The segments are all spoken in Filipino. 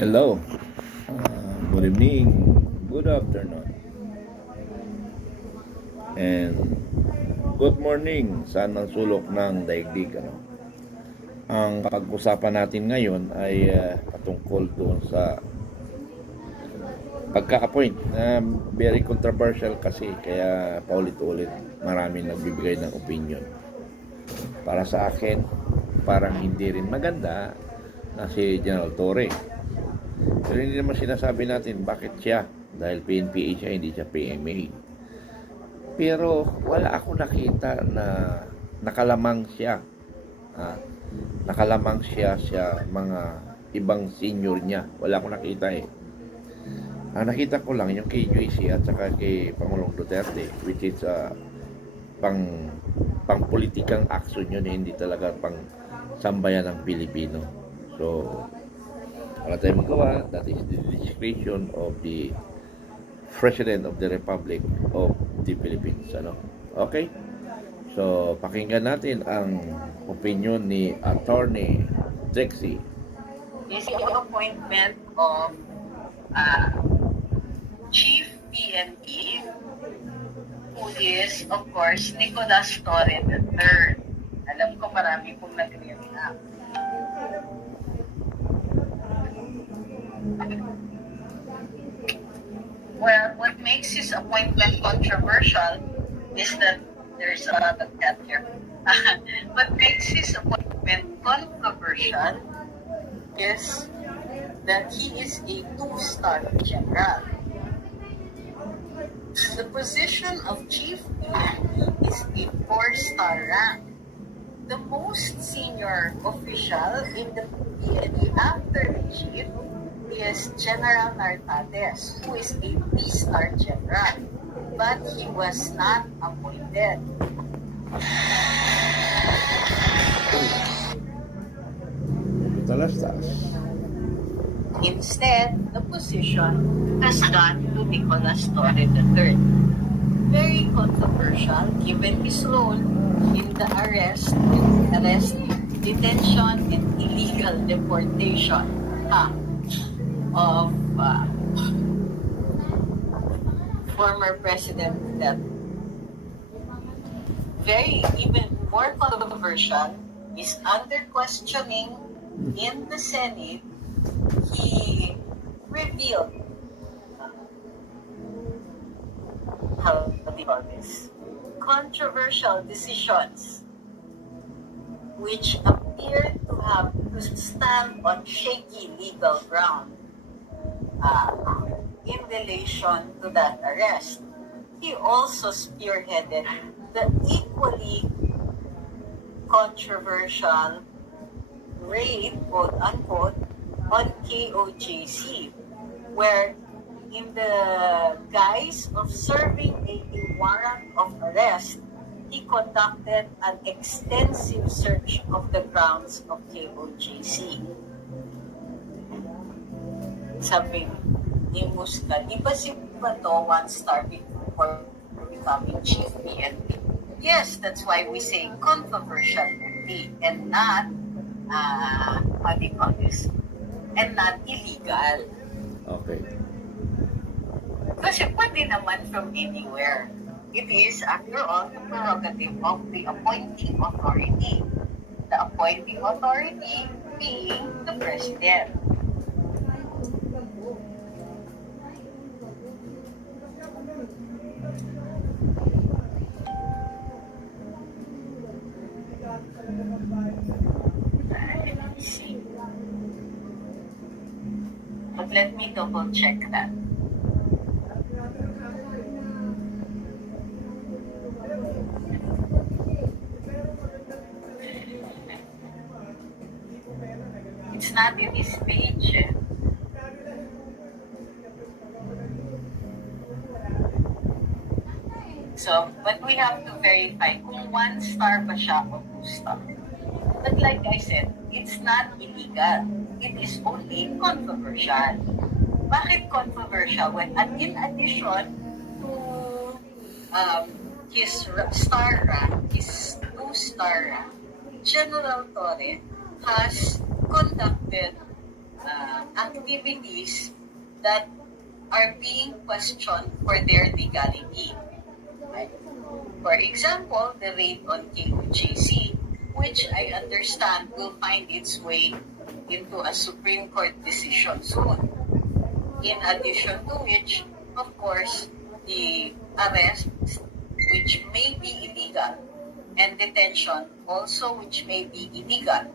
Hello, good evening, good afternoon, and good morning sa anong sulok ng daigdig. Ang pag-usapan natin ngayon ay patungkol doon sa pagka-appoint. Very controversial kasi, kaya paulit-ulit maraming nagbibigay ng opinion. Para sa akin, parang hindi rin maganda na si General Torre. Pero hindi naman sinasabi natin bakit siya, dahil PNPA siya, hindi siya PMA. Pero wala ako nakita na nakalamang siya. Nakalamang siya sa mga ibang senior niya. Wala akong nakita eh. Ang nakita ko lang yung kay JC at saka kay Pangulong Duterte, which is pang politikang action yun, hindi talaga pang sambayan ng Pilipino. So wala tayong magawa. That is the discretion of the President of the Republic of the Philippines. Okay? So, pakinggan natin ang opinion ni Attorney Trixie. Is the appointment of Chief PNP, who is, of course, Nicolas Torre III. Alam ko marami pong nag-react. Well, what makes his appointment controversial is that there's a lot of cat here. What makes his appointment controversial is that he is a two-star general. The position of Chief PNP is a four-star rank. The most senior official in the PNP after the chief is General Nartates, who is a three-star general, but he was not appointed. Instead, the position has gone to Nicolas Torre III. Very controversial given his role in the arrest, detention, and illegal deportation of former President Duterte. Very even more controversial is under questioning in the Senate, he revealed how do you call this? Controversial decisions which appear to have to stand on shaky legal ground in relation to that arrest. He also spearheaded the equally controversial raid, quote-unquote, on KOJC, where in the guise of serving a warrant of arrest, he conducted an extensive search of the grounds of KOJC. Sabi ni Musca, di ba si Bato one-star before becoming Chief PNP? Yes, that's why we say controversial MP and not, what do you call this? And not illegal. Okay. Kasi pwede naman from anywhere. It is, after all, the prerogative of the appointing authority. The appointing authority being the President. Let me see. But let me double check that. It's not in his page. So, but we have to verify kung one-star ba siya o two-star. But like I said, it's not illegal. It is only controversial. Bakit controversial? And in addition to his star rank, his two-star rank, General Torre has conducted activities that are being questioned for their legality. Right? For example, the raid on KUJC, which I understand will find its way into a Supreme Court decision soon. In addition to which, of course, the arrest, which may be illegal, and detention also, which may be illegal,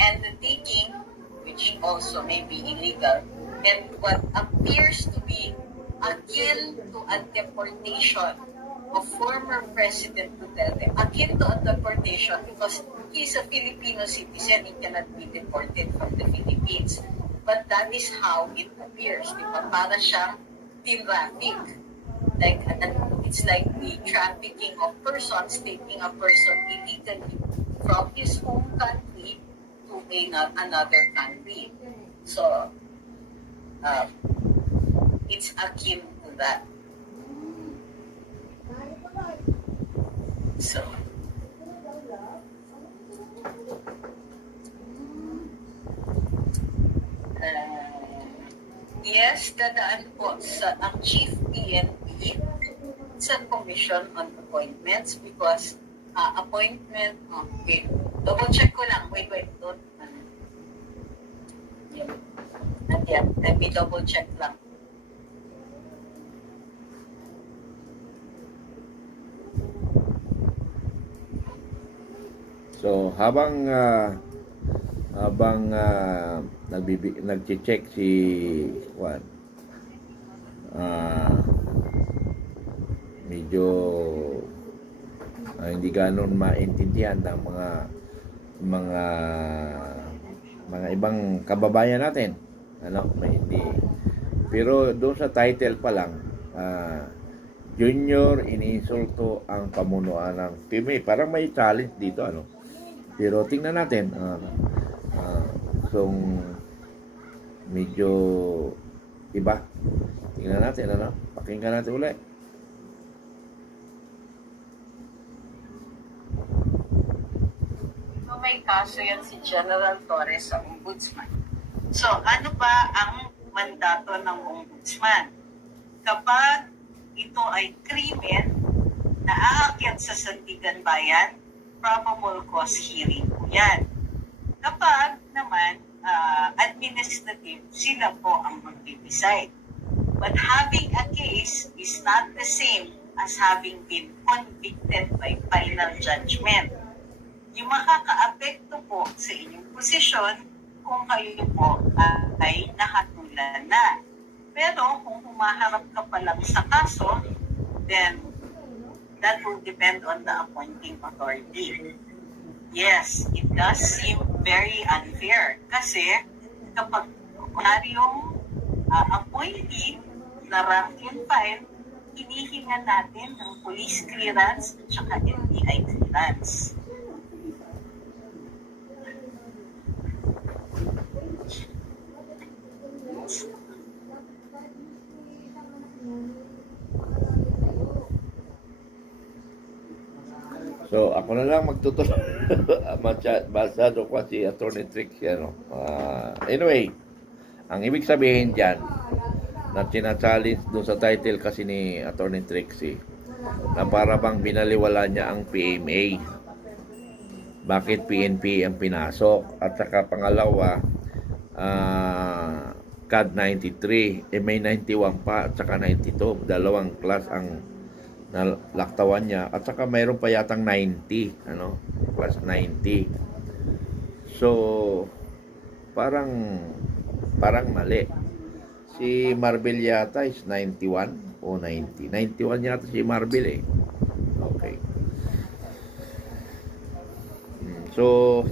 and the taking, which also may be illegal, and what appears to be akin to a deportation of former President Duterte, akin to a deportation because he's a Filipino citizen, he cannot be deported from the Philippines. But that is how it appears. Diba? Para siyang traffic. Like, it's like the trafficking of persons, taking a person illegally from his home country to another country. So, it's akin to that. So, yes, dadaan po sa ang Chief PNP sa Commission on Appointments because appointment, okay, double check ko lang, wait, don't, not yet, let me double check lang. So, habang nagche-check si Juan, medyo hindi ganoon maintindihan ng mga ibang kababayan natin, may hindi. Pero doon sa title pa lang, Junior iniinsulto ang pamunuan ng PMA. Parang may challenge dito, Pero tingnan natin. So, medyo iba. Tingnan natin, Pakinggan natin ulit. So, may kaso yan si General Torres sa Ombudsman. So, ano ba ang mandato ng Ombudsman? Kapag ito ay krimen na aakyat sa Sandigan Bayan, probable cause hearing po yan. Kapag naman administrative, sila po ang mag-decide. But having a case is not the same as having been convicted by final judgment. Yung makaka-apekto po sa inyong posisyon kung kayo po ay nakatulan na. Pero kung humaharap ka pa lang sa kaso, then that will depend on the appointing authority. Yes, it does seem very unfair kasi kapag kunaryong appointee na rank and file, hinihinga natin ng police clearance at saka NBI clearance. So, ako na lang magtutuloy. Masyado ko si Attorney Trixie, Anyway, ang ibig sabihin dyan, na sinachallenge doon sa title kasi ni Attorney Trixie, na para bang binaliwala niya ang PMA. Bakit PNP ang pinasok? At saka pangalawa, CAD 93, may 91 pa, at saka 92. Dalawang class ang nalaktawan niya, at saka mayroon pa yatang 90, class 90. So, parang mali. Si Marbil yata is 91 o 90. 91 yata si Marbil Okay. So,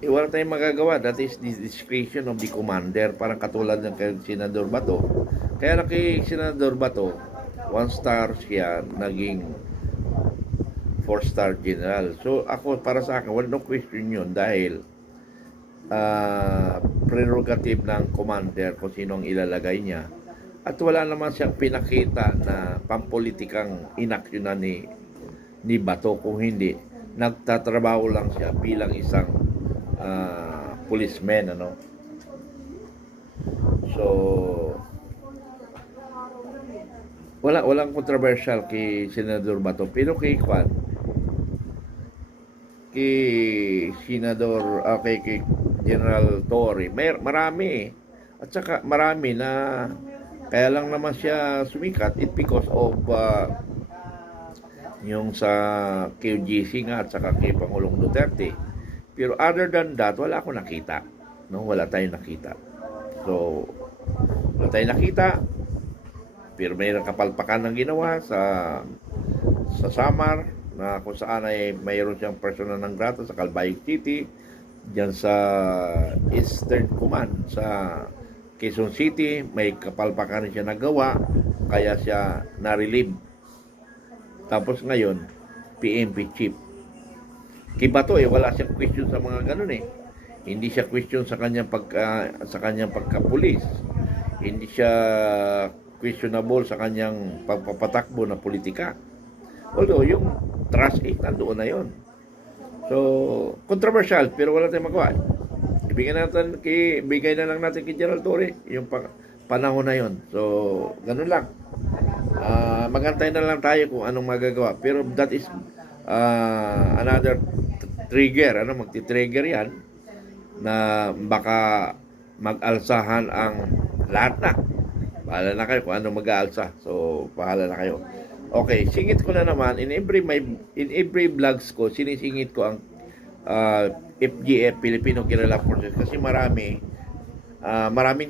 wala tayong magagawa. That is the discretion of the commander. Parang katulad ng kay Senador Bato. Kaya na kay Senador Bato, 1-star siya, naging 4-star general. So, ako, para sa akin, wala no question yun dahil prerogative ng commander kung sino ang ilalagay niya. At wala naman siyang pinakita na pampolitikang inaksyonan ni Bato. Kung hindi, nagtatrabaho lang siya bilang isang policemen, ano. So walang controversial kay Senador Bato, pero kay Kwan, kay Senador, kay General Torre, marami eh. At saka marami na kaya lang naman siya sumikat, it because of yung sa QGC nga at saka kay Pangulong Duterte. Pero other than that, wala akong nakita, no? Wala tayong nakita. So wala tayong nakita, pero mayroong kapalpakan ng ginawa sa Samar, na kung saan ay mayroon siyang persona ng grata sa Calbayog City, diyan sa Eastern Command sa Quezon City, may kapalpakan siya nagawa, kaya siya na-relieve. Tapos ngayon, PNP chief. Kiba to wala siyang question sa mga ganun eh. Hindi siya question sa kanyang pagkapulis. Hindi siya questionable sa kanyang pagpapatakbo na politika. Although yung trust nandoon na yon. So, controversial, pero wala tayong magawa. Ibigay na lang natin kay General Torre yung panahon na yon. So, ganun lang. Magantay na lang tayo kung anong magagawa. Pero that is another trigger. Magti-trigger yan na baka mag-alsahan ang lahat na. Bahala na kayo kung ano mag-aalsa. So, bahala na kayo. Okay, singit ko na naman. In every vlogs ko, sinisingit ko ang FGF, Filipino Guerrilla Forces. Kasi maraming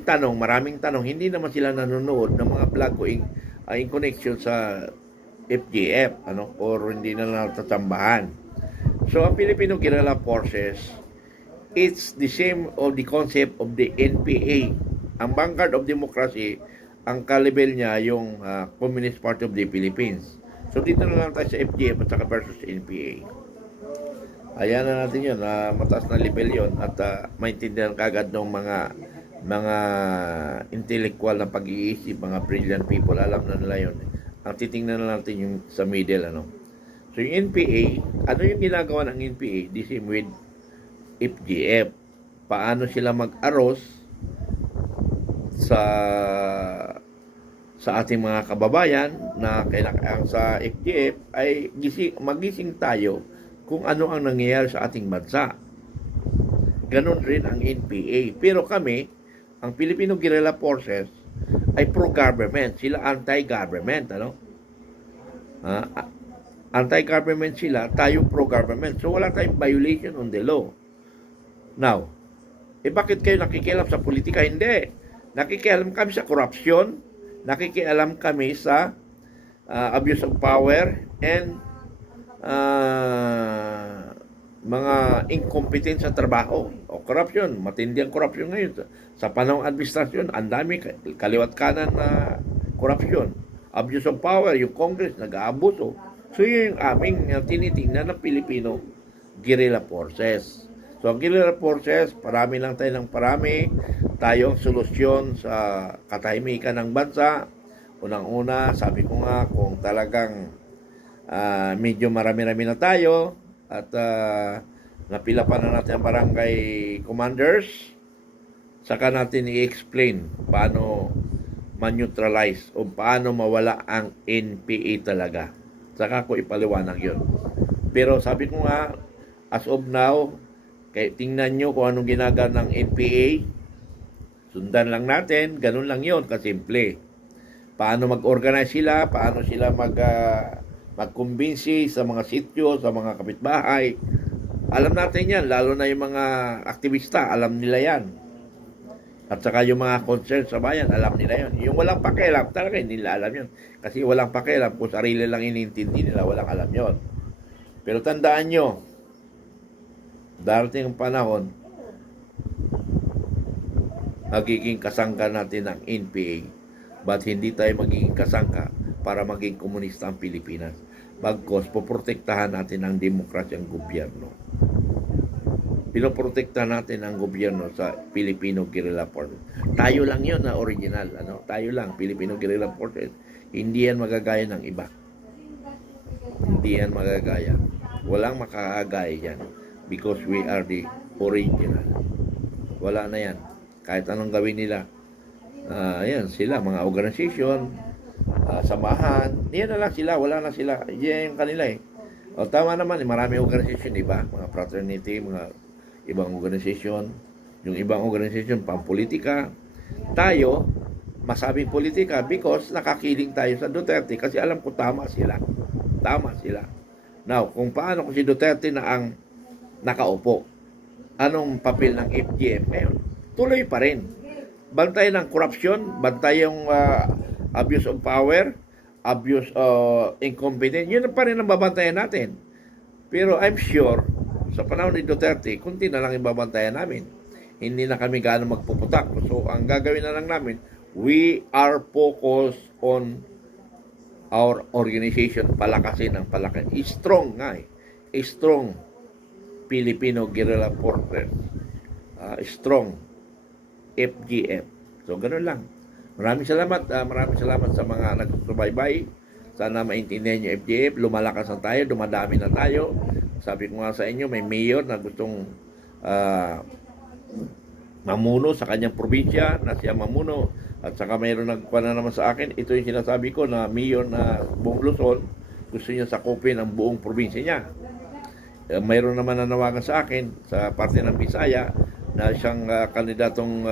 tanong. Hindi naman sila nanonood ng mga vlog ko in connection sa FGF, or hindi na natatambahan. So, ang Filipino Guerrilla Forces, it's the same of the concept of the NPA. Ang Vanguard of Democracy, ang kalibel niya yung Communist Party of the Philippines. So dito na lang tayo sa FGF at saka versus NPA. Ayan na natin yun, mataas na level yun, at maintindihan kagad ng mga intellectual na pag-iisip, mga brilliant people, alam na nila yun. Ang titingnan na natin yung sa middle, So yung NPA, ano yung ginagawa ng NPA? The same with FGF. Paano sila mag-aros sa ating mga kababayan na kailangan sa FGF ay magising tayo kung ano ang nangyayari sa ating bansa. Ganon rin ang NPA. Pero kami, ang Filipino Guerrilla Forces, ay pro-government. Sila anti-government, anti-government sila, tayo pro-government. So wala tayong violation on the law. Now, bakit kayo nakikialam sa politika? Hindi. Nakikialam kami sa corruption, nakikialam kami sa abuse of power and mga incompetence sa trabaho o corruption. Matindi ang corruption ngayon. Sa panahong administrasyon, ang dami kaliwat kanan na corruption. Abuse of power, yung Congress nag-aabuso. So yun yung aming tinitingnan ng Filipino Guerrilla Forces. So ang Guerrilla Forces, parami lang tayo ng parami. Tayo ang solusyon sa katahimikan ng bansa. Unang-una, sabi ko nga, kung talagang medyo marami-rami na tayo at napila pa na natin ang barangay commanders, saka natin i-explain paano ma-neutralize o paano mawala ang NPA talaga. Saka ko ipaliwanag yun. Pero sabi ko nga, as of now, tingnan nyo kung anong ginagawa ng NPA. Sundan lang natin, ganun lang yun, kasimple. Paano mag-organize sila, paano sila mag-convince sa mga sityo, sa mga kapitbahay. Alam natin yan, lalo na yung mga aktivista, alam nila yan. At saka yung mga concern sa bayan, alam nila yan. Yung walang pakialam, talaga hindi nila alam yun. Kasi walang pakialam, kung sarili lang inintindi nila, walang alam yun. Pero tandaan nyo, darating ang panahon, magiging kasangka natin ang NPA. But hindi tayo magiging kasangka para maging komunista ang Pilipinas. Bagkos, poprotektahan natin ang demokrasya ng gobyerno. Pinoprotektahan natin ang gobyerno sa Filipino Guerrilla Forces. Tayo lang yun na original. Tayo lang, Filipino Guerrilla Forces. Hindi yan magagaya ng iba. Hindi yan magagaya. Walang makakagaya yan. because we are the original. Wala na yan. Kahit anong gawin nila. Yan, sila, mga organisasyon, samahan, yan na lang sila, wala na sila. Yan yung kanila eh. O, tama naman, marami organisasyon, iba, mga fraternity, mga ibang organisasyon. Yung ibang organisasyon, pampolitika. Tayo, masabing politika because nakakiling tayo sa Duterte kasi alam ko tama sila. Tama sila. Now, kung paano kung si Duterte na ang nakaupo, anong papel ng FGM ngayon? Tuloy pa rin. Bantay ng corruption, bantay yung abuse of power, abuse of incompetence, yun pa rin ang babantayan natin. Pero I'm sure, sa panahon ni Duterte, kunti na lang yung babantayan namin. Hindi na kami gaano magpuputak. So, ang gagawin na lang namin, we are focused on our organization, palakasin ng palakasin. Strong nga eh. Strong Filipino Guerrilla Forces. Strong FGF. So, ganun lang. Maraming salamat sa mga nagsubaybay. Sana maintindihan nyo FGF. Lumalakas na tayo, dumadami na tayo. Sabi ko nga sa inyo, may mayor na gustong mamuno sa kanyang probinsya, na siya mamuno. At saka mayroon nagkuha na naman sa akin, ito yung sinasabi ko na mayor na buong Luzon, gusto niya sakupin ang buong probinsya niya. Mayroon naman nanawagan sa akin sa parte ng Bisaya na siyang kandidatong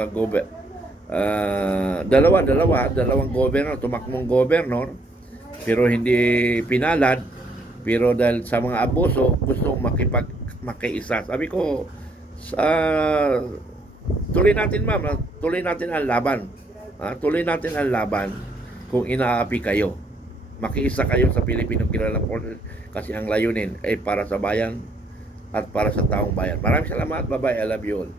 dalawang governor, tumakbong governor, pero hindi pinalad, pero dahil sa mga abuso, gusto makiisa. Sabi ko, tuloy natin ma'am, tuloy natin ang laban. Tuloy natin ang laban kung inaapi kayo. Makiisa kayo sa Filipino Guerrilla Forces kasi ang layunin ay para sa bayan at para sa taong bayan. Maraming salamat. Bye-bye. I love you all.